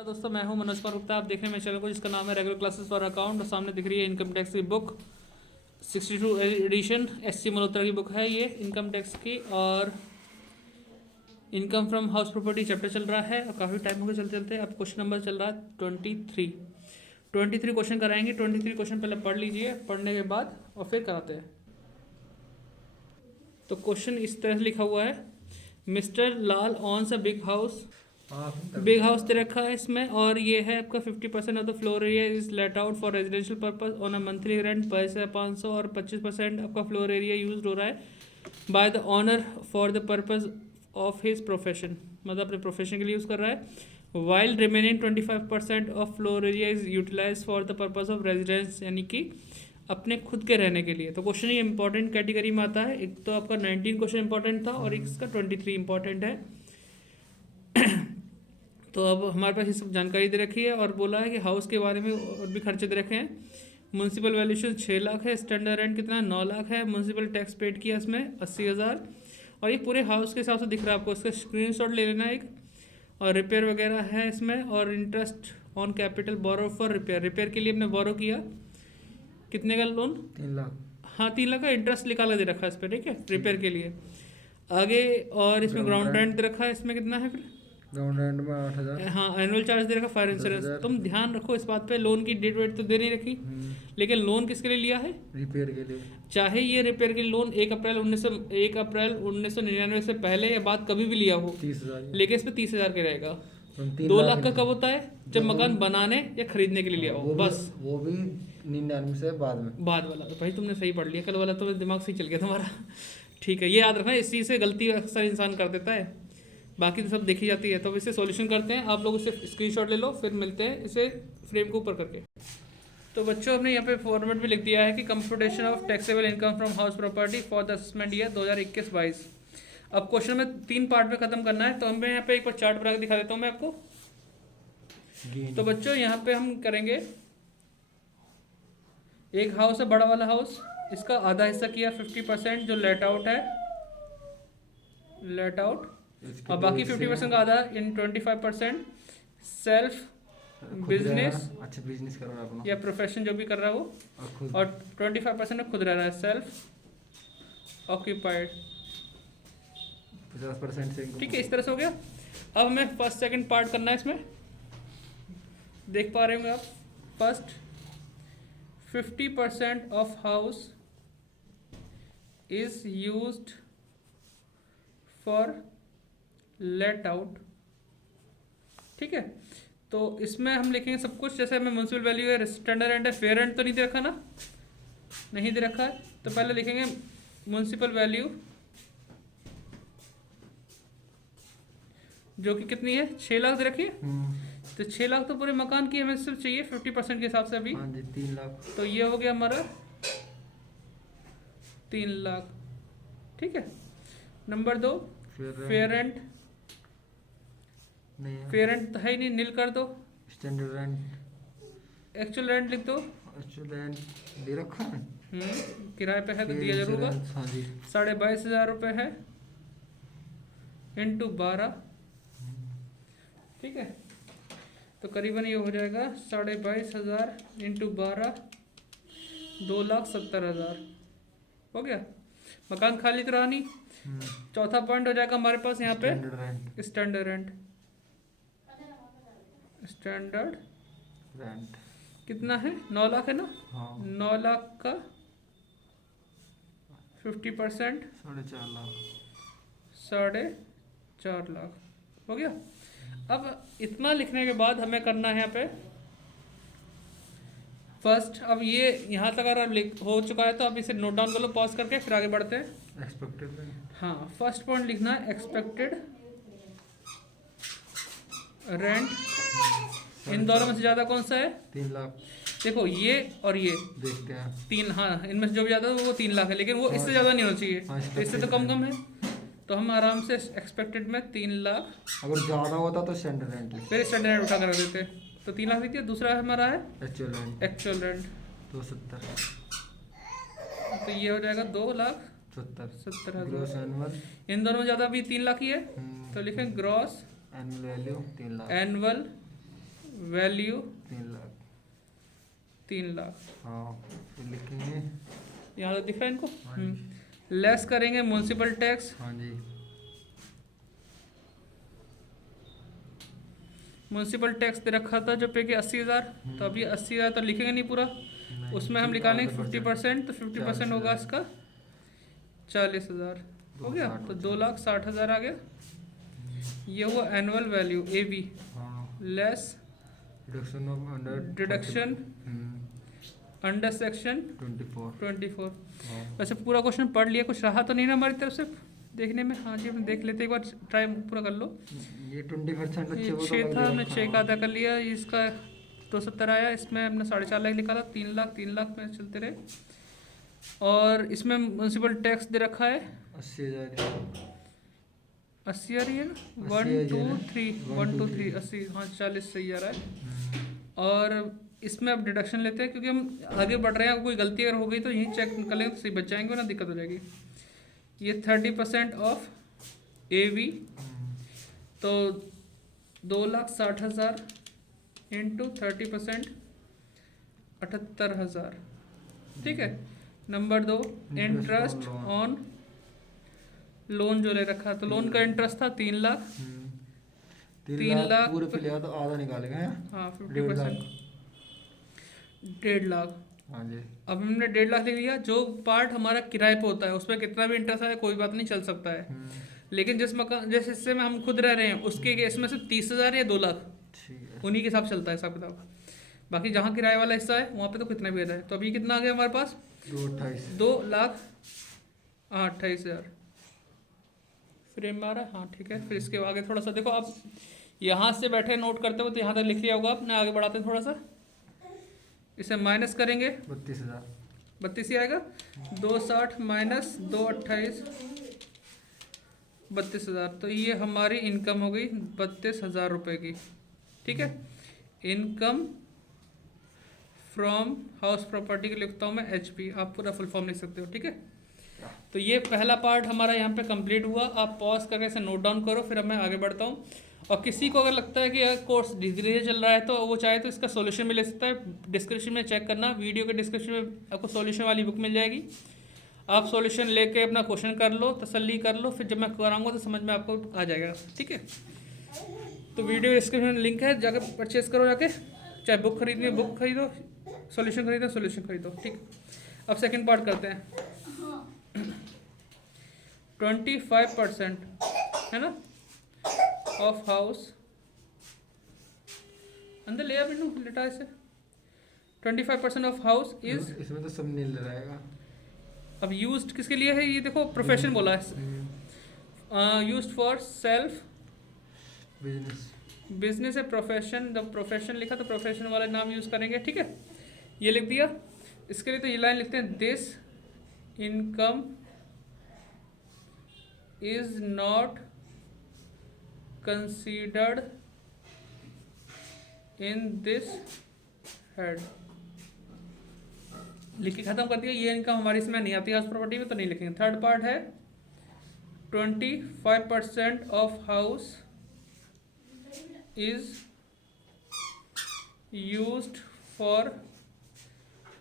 दोस्तों मैं हूं मनोज कुमार गुप्ता। आप देख रहे हैं मेरे चैनल को जिसका नाम है रेगुलर क्लासेस फॉर अकाउंट। और सामने दिख रही है इनकम टैक्स की बुक 62 एडिशन SC मल्होत्रा की बुक है ये इनकम टैक्स की। और income from house property chapter चल रहा है और काफ़ी टाइम हो गया चलते चलते। अब क्वेश्चन नंबर चल रहा है 23 क्वेश्चन कराएंगे। 23 क्वेश्चन पहले पढ़ लीजिए, पढ़ने के बाद और फिर कराते हैं। तो क्वेश्चन इस तरह से लिखा हुआ है, mister Lal owns a big house. Big house दे रखा है इसमें, और ये है आपका 50% of the floor area is let out for residential purpose on a monthly rent 500 और 25% आपका फ्लोर एरिया यूज हो रहा है by the owner for the purpose of his profession, मतलब अपने प्रोफेशन के लिए यूज़ कर रहा है। While remaining 25% of floor area is utilise for the purpose of residence, यानी कि अपने खुद के रहने के लिए। तो क्वेश्चन ये इंपॉर्टेंट कैटेगरी में आता है। एक तो आपका 19 क्वेश्चन इंपॉर्टेंट था और इसका 23 इंपॉर्टेंट है। तो अब हमारे पास ये सब जानकारी दे रखी है और बोला है कि हाउस के बारे में और भी खर्चे दे रखे हैं। म्यूनसिपल वैल्यूशन 6 लाख है, स्टैंडर्ड रेंट कितना 9 लाख है, म्यूनसिपल टैक्स पेड किया इसमें 80,000। और ये पूरे हाउस के हिसाब से दिख रहा है आपको, इसका स्क्रीनशॉट ले लेना एक। और रिपेयर वगैरह है इसमें, और interest on capital borrow for repair, repair के लिए हमने बोरो किया। कितने का लोन? 3 लाख। हाँ 3 लाख का इंटरेस्ट निकाला दे रखा है इस पर, ठीक है, रिपेयर के लिए आगे। और इसमें ग्राउंड रेंट दे रखा है, इसमें कितना है फिर? ग्राउंड रेंट में 8,000। हाँ एनुअल चार्ज दे रखा, फायर इंश्योरेंस। तुम ध्यान रखो इस बात पे, लोन की डेट वेट तो दे नहीं रखी, लेकिन लोन किसके लिए लिया है? रिपेयर के लिए। चाहे ये रिपेयर के लोन 1 अप्रैल 1999 से पहले या बाद कभी भी लिया हो, 30,000, लेकिन इस पर 30,000 का रहेगा। 3 2 लाख लाख का कब होता है? जब मकान बनाने या खरीदने के लिए लिया हो, बस। वो भी 99 से बाद में। बाद वाला तो भाई तुमने सही पढ़ लिया, कल वाला तो दिमाग सही चल गया तुम्हारा। ठीक है, ये याद रखना, इस चीज़ से गलती अक्सर इंसान कर देता है, बाकी तो सब देखी जाती है। तो इसे सॉल्यूशन करते हैं, आप लोग इसे स्क्रीनशॉट ले लो, फिर मिलते हैं इसे फ्रेम को ऊपर करके। तो बच्चों हमने यहाँ पे फॉर्मेट भी लिख दिया है कि computation of taxable income from house property for the assessment year 2021-22। अब क्वेश्चन में 3 पार्ट में खत्म करना है, तो हमें यहाँ पे एक बार चार्ट बना के दिखा देता हूँ मैं आपको। तो बच्चों यहाँ पे हम करेंगे, एक हाउस है बड़ा वाला हाउस, इसका आधा हिस्सा किया 50% जो लेट आउट है, लेट आउट, और बाकी 50% का आधा इन 25% सेल्फ बिजनेस, अच्छा बिजनेस कर रहा है अपना या प्रोफेशन जो भी कर रहा है वो, और 25% में खुद रह रहा है सेल्फ ऑक्यूपाइड, 50% से। ठीक है, इस तरह से हो गया। अब हमें फर्स्ट सेकंड पार्ट करना है इसमें, देख पा रहे होंगे आप। First 50% of house is used for let out, ठीक है। तो इसमें हम लिखेंगे सब कुछ, जैसे हमें म्यूनसिपल वैल्यू है, स्टैंडर्ड रेंट है, फेयर रेंट तो नहीं दे रखा ना, नहीं दे रखा है, तो पहले लिखेंगे म्यूनसिपल वैल्यू जो कि कितनी है, 6 लाख दे रखी है। तो 6 लाख तो पूरे मकान की हमें सिर्फ चाहिए 50% के हिसाब से अभी। हाँ जी 3 लाख। तो ये हो गया हमारा 3 लाख, ठीक है। Number 2 fair rent, fair rent है ही नहीं, नील कर दो। स्टैंडर्ड रेंट, एक्चुअल रेंट लिख दो, एक्चुअल रेंट दे रखा है। किराए पे है तो दिया जरूर होगा। हाँ जी 22,500 रुपये है इंटू 12, ठीक है। तो करीबन ये हो जाएगा 22,500 इंटू 12, 2,70,000 हो गया। मकान खाली तो रहा नहीं। चौथा पॉइंट हो जाएगा हमारे पास यहाँ पे स्टैंडर्ड रेंट। स्टैंडर्ड रेंट कितना है, 9 लाख है ना। हाँ 9 लाख का 50% 4.5 लाख, 4.5 लाख हो गया। अब इतना लिखने के बाद हमें करना है यहाँ पे फर्स्ट, अब ये यहाँ तक अगर हो चुका है तो अब इसे नोट डाउन कर लो पॉज करके, फिर आगे बढ़ते हैं। एक्सपेक्टेड रेंट, हाँ फर्स्ट पॉइंट लिखना है एक्सपेक्टेड रेंट। इन दोनों में से ज़्यादा कौन सा है? 3 लाख। देखो ये और ये देखते हैं 3, हाँ इनमें से जो भी ज़्यादा है वो 3 लाख है, लेकिन वो इससे ज़्यादा नहीं होना चाहिए, तो इससे तो कम कम है। तो हम आराम से एक्सपेक्टेड में 3 लाख, अगर ज़्यादा होता तो स्टैंडर्ड रेंट, फिर स्टैंडर्ड रेंट उठा कर रख देते, तो 3 लाख दीजिए। दूसरा हमारा है एक्चुअल रेंट, एक्चुअल रेंट 270, तो ये हो जाएगा 2,70,000। ग्रॉस एनुअल, इन दोनों में ज़्यादा भी 3 लाख ही है, तो लिखें gross annual value 3 lakh, annual value 3 lakh. 3 lakh. हाँ फिर लिखेंगे। यहाँ तो दिख रहा है इनको। हाँ जी। लेस करेंगे म्यूनसिपल टैक्स। हाँ जी। म्यूनसिपल टैक्स दे रखा था जो पे कि 80,000, तो अभी 80,000 तो लिखेंगे नहीं पूरा, नहीं, उसमें हम ठीक, निकालेंगे आधा 50%, तो 50% होगा 40,000। इसका 40,000 हो गया, तो 2,60,000 आ गया। ये हुआ एनुअल वैल्यू AB हाँ। Less deduction of under deduction under section 24। 24। हाँ। वैसे पूरा क्वेश्चन पढ़ लिया, कुछ रहा तो नहीं ना हमारी तरफ से देखने में? हाँ जी, हम देख लेते एक बार, ट्राई पूरा कर लो। ये 20% ये अच्छे वो तो 6 लग था, रहा हमने है। 6 का आधा कर लिया, इसका 270 आया, इसमें हमने 4.5 लाख निकाला, 3 लाख 3 लाख में चलते रहे। और इसमें म्यूनसिपल टैक्स दे रखा है 80,000। 80 आ रही है ना, 1 80 2 है 3 ना? 1 2 3 80, हाँ 40 सही आ रहा है। और इसमें अब डिडक्शन लेते हैं क्योंकि हम आगे बढ़ रहे हैं, कोई गलती अगर हो गई तो यहीं चेक कर लेंगे तो सही बच जाएंगे, ना दिक्कत हो जाएगी। ये 30% ऑफ AB, तो 2,60,000 इंटू 30% 78,000, ठीक है। नंबर 2 इंटरेस्ट ऑन लोन जो ले रखा, तो लोन का इंटरेस्ट था 3 लाख। 3 लाख पूरे पे लिया तो आधा निकालेंगे हैं? हाँ 1.5 लाख। 1.5 लाख। हाँ जी। अब हमने 1.5 लाख लिख लिया, जो पार्ट हमारा किराए पे होता है उसमें कितना भी इंटरेस्ट आए कोई बात नहीं, चल सकता है। लेकिन जिस मकान जिस हिस्से में हम खुद रह रहे हैं उसके केस में से 30,000 या 2 लाख, ठीक है। उन्हीं के हिसाब से चलता है हिसाब किताब। बाकी जहाँ किराए वाला हिस्सा है वहाँ पे तो कितना भी रहता है। तो अभी कितना आ गया हमारे पास? 2,28,000 फ्रेम में आ रहा है, हाँ ठीक है। फिर इसके आगे थोड़ा सा देखो, आप यहाँ से बैठे नोट करते हो तो यहाँ तक लिख लिया होगा आपने, आगे बढ़ाते हैं थोड़ा सा, इसे माइनस करेंगे 32,000। 32 ही आएगा। 260 माइनस 228 32,000, तो ये हमारी इनकम हो गई 32,000 रुपये की, ठीक है। इनकम फ्रॉम हाउस प्रॉपर्टी के लिखता हूँ मैं HP, आप पूरा फुल फॉर्म लिख सकते हो, ठीक है। तो ये पहला पार्ट हमारा यहाँ पे कंप्लीट हुआ। आप पॉज करके इसे नोट डाउन करो, फिर अब मैं आगे बढ़ता हूँ। और किसी को अगर लगता है कि यह कोर्स धीरे धीरे चल रहा है तो वो चाहे तो इसका सॉल्यूशन भी ले सकता है। डिस्क्रिप्शन में चेक करना, वीडियो के डिस्क्रिप्शन में आपको सॉल्यूशन वाली बुक मिल जाएगी। आप सॉल्यूशन लेके अपना क्वेश्चन कर लो, तसल्ली कर लो, फिर जब मैं कराऊंगा तो समझ में आपको आ जाएगा, ठीक है। तो वीडियो डिस्क्रिप्शन में लिंक है, जाकर परचेस करो, जाके चाहे बुक खरीदनी है बुक खरीदो, सॉल्यूशन खरीदो सॉल्यूशन खरीदो, ठीक। अब सेकंड पार्ट करते हैं। 25% है ना ऑफ हाउस, अंदर ले आ बिन्नू, लेटा इसे। 25% ऑफ हाउस इज, इसमें तो सब नील रहेगा। अब यूज्ड किसके लिए है ये देखो, प्रोफेशन बोला है, used for self business. Business है, प्रोफेशन, जब प्रोफेशन लिखा तो प्रोफेशन वाला नाम यूज करेंगे, ठीक है। ये लिख दिया। इसके लिए तो ये लाइन लिखते हैं, this income is not considered in this head, लिख के खत्म कर दिया। ये इनकम हमारी इसमें नहीं आती हाउस प्रॉपर्टी में, तो नहीं लिखेंगे। थर्ड पार्ट है 25% of house is used for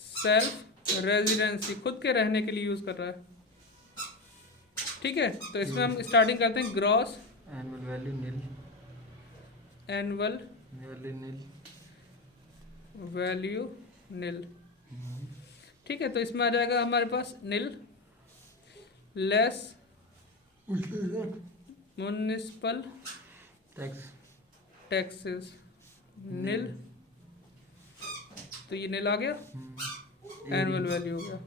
self residency, खुद के रहने के लिए यूज कर रहा है, ठीक है। तो इसमें हम स्टार्टिंग करते हैं ग्रॉस एनुअल वैल्यू नील। एनुअल नील। वैल्यू नील, ठीक है। तो इसमें आ जाएगा हमारे पास नील लेस म्युनिसिपल टैक्सेस, नील, तो ये नील आ गया, एनुअल वैल्यू हो गया।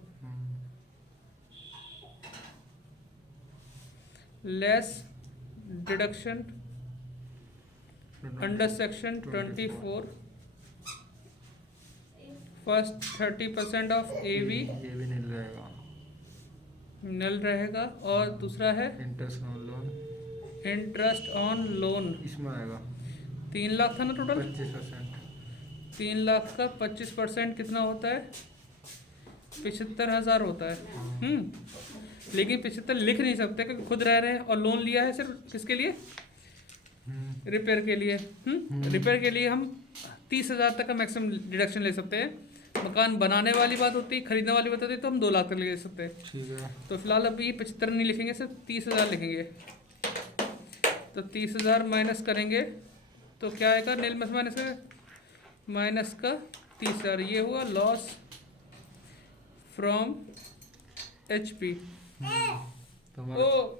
Less deduction under section 24, first 30% of AB, ये भी नील रहेगा, नल रहेगा। और दूसरा है interest on loan, interest on loan, इसमें आएगा 3 लाख था ना टोटल, 25%। 3 लाख का 25% कितना होता है? 75,000 होता है। लेकिन 75 लिख नहीं सकते क्योंकि खुद रह रहे हैं और लोन लिया है सिर्फ किसके लिए? रिपेयर के लिए। रिपेयर के लिए हम 30,000 तक का मैक्सिमम डिडक्शन ले सकते हैं। मकान बनाने वाली बात होती है, खरीदने वाली बात होती है तो हम 2 लाख तक ले सकते हैं। ठीक है। तो फिलहाल अभी 75 नहीं लिखेंगे, सिर्फ 30,000 लिखेंगे। तो 30,000 माइनस करेंगे तो क्या आएगा, नील में से माइनस का माइनस का 30,000, ये हुआ लॉस फ्रॉम HP। तो हमारा ओ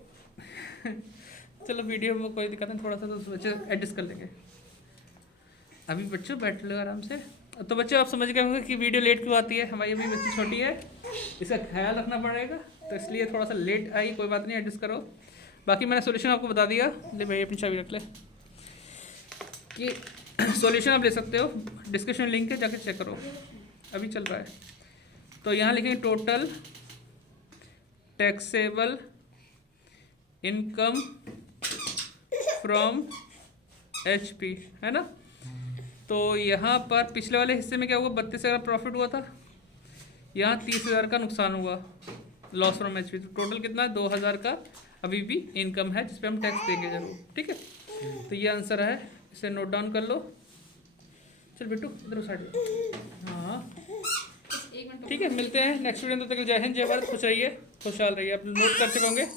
चलो वीडियो में कोई दिक्कत नहीं, थोड़ा सा तो बच्चे एडजस्ट कर लेंगे। अभी बच्चों बैठ लो आराम से। तो बच्चों आप समझ गए होंगे कि वीडियो लेट क्यों आती है। हमारी अभी बच्ची छोटी है, इसका ख्याल रखना पड़ेगा, तो इसलिए थोड़ा सा लेट आई, कोई बात नहीं, एडजस्ट करो। बाकी मैंने सोल्यूशन आपको बता दिया। ले भाई अपनी चाबी रख ले कि सॉल्यूशन आप ले सकते हो, डिस्क्रिप्शन लिंक है, जाके चेक करो, अभी चल रहा है। तो यहाँ लिखेंगे total taxable income from HP, है ना। तो यहाँ पर पिछले वाले हिस्से में क्या हुआ, 32,000 प्रॉफिट हुआ था, यहाँ 30,000 का नुकसान हुआ, लॉस फ्रॉम HP। तो टोटल कितना है, 2,000 का अभी भी इनकम है, जिस पे हम टैक्स देंगे जरूर। ठीक है, तो ये आंसर है, इसे नोट डाउन कर लो। चल बिट्टू इधर साइड। हाँ ठीक है, मिलते हैं नेक्स्ट वीडियो में। तब तक जय हिंद, जय भारत, खुश रहिए, खुशहाल रहिए। आप नोट कर चुके होंगे।